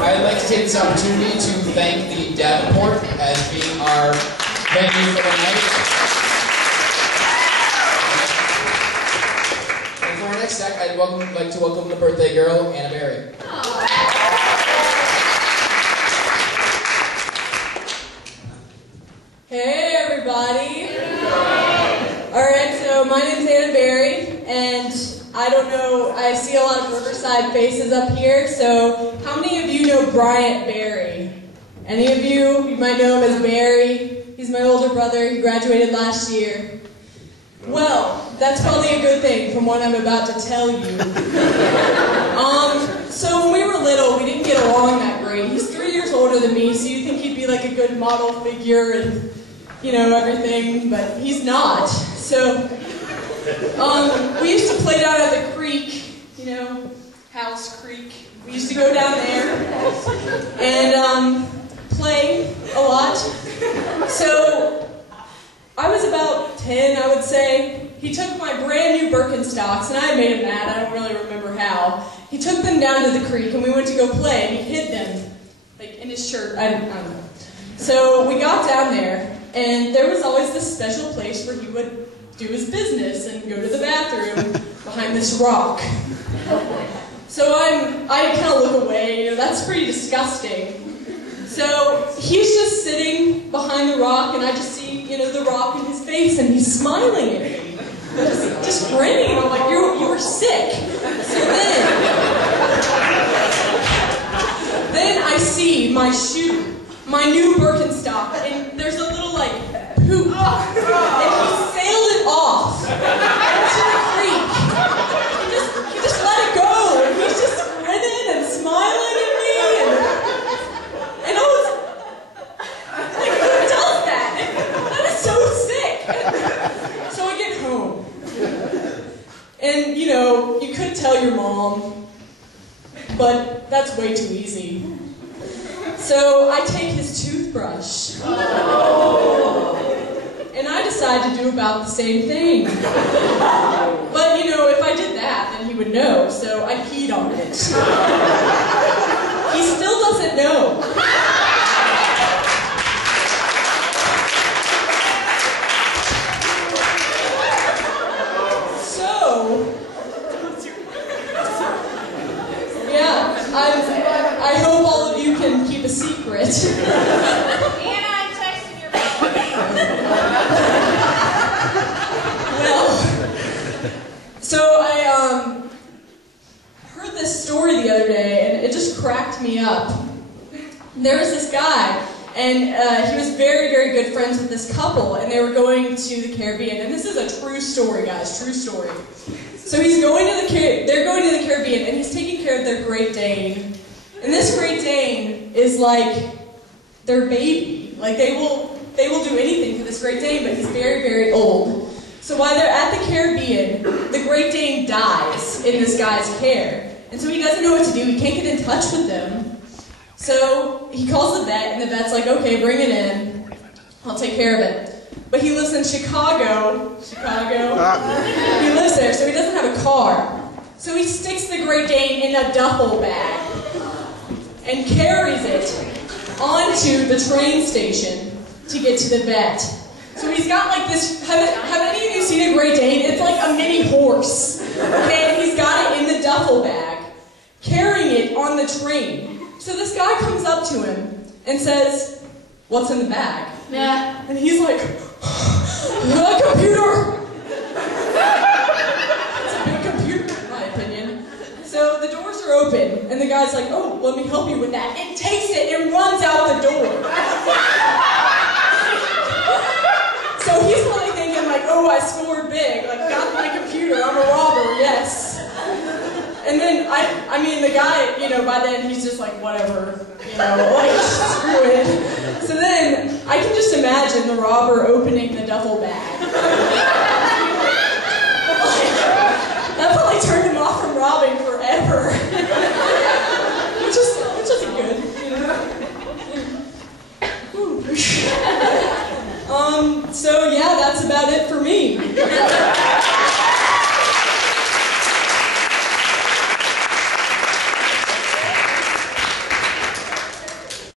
I'd like to take this opportunity to thank the Davenport as being our venue for the night. And for our next act, I'd like to welcome the birthday girl, Anna Berry. Hey everybody! Alright, so my name's Anna Berry, and I don't know, I see a lot of Riverside faces up here, so how many of you know Bryant Berry? Any of you? You might know him as Barry. He's my older brother, he graduated last year. Well, that's probably a good thing from what I'm about to tell you. So when we were little, we didn't get along that great. He's 3 years older than me, so you think he'd be like a good model figure and, you know, everything, but he's not. So, we used to play down at the creek, you know, House Creek. We used to go down there and play a lot. So, I was about 10, I would say. He took my brand new Birkenstocks, and I made him mad, I don't really remember how. He took them down to the creek, and we went to go play, and he hid them, like, in his shirt, I don't know. So, we got down there, and there was always this special place where he would do his business and go to the bathroom behind this rock. So I kind of look away, you know, that's pretty disgusting. So he's just sitting behind the rock, and I just see, you know, the rock in his face, and he's smiling at me. Just grinning, and I'm like, you were sick. So then I see my shoe, my new Birkenstock, and there's a little, like, poop, and he sailed it off into the creek. He just let it go, and he's just grinning and smiling at me, and I was like, who does that? That is so sick. So I get home, and, you know, you could tell your mom, but that's way too easy. So I take his toothbrush, and I decide to do about the same thing. But, you know, if I did that, then he would know, so I peed on it. He still doesn't know. So, yeah, I hope all of you can keep a secret. And I'm texting your Well, so I heard this story the other day, and it just cracked me up. There was this guy, and he was very, very good friends with this couple, and they were going to the Caribbean. And this is a true story, guys, true story. So they're going to the Caribbean, and he's taking care of their Great Dane. And this Great Dane is like their baby. Like they will do anything for this Great Dane, but he's very, very old. So while they're at the Caribbean, the Great Dane dies in this guy's care. And so he doesn't know what to do. He can't get in touch with them. So he calls the vet, and the vet's like, okay, bring it in. I'll take care of it. But he lives in Chicago. He lives there, so he doesn't have a car. So he sticks the Great Dane in a duffel bag and carries it onto the train station to get to the vet. So he's got like this, have any of you seen a Great Dane? It's like a mini horse. Okay, and he's got it in the duffel bag, carrying it on the train. So this guy comes up to him and says, "What's in the bag?" Yeah. And he's like, "A computer!" It's a big computer, in my opinion. So the doors are open, and the guy's like, "Oh, let me help you with that," and takes it and runs out the door. So he's probably thinking like, "Oh, I scored big, like got my computer, I'm a robber, yes." And then, I mean, the guy, you know, by then he's just like, whatever, you know, like, screw it. So then, I can just imagine the robber opening the duffel bag. That probably turned him off from robbing forever.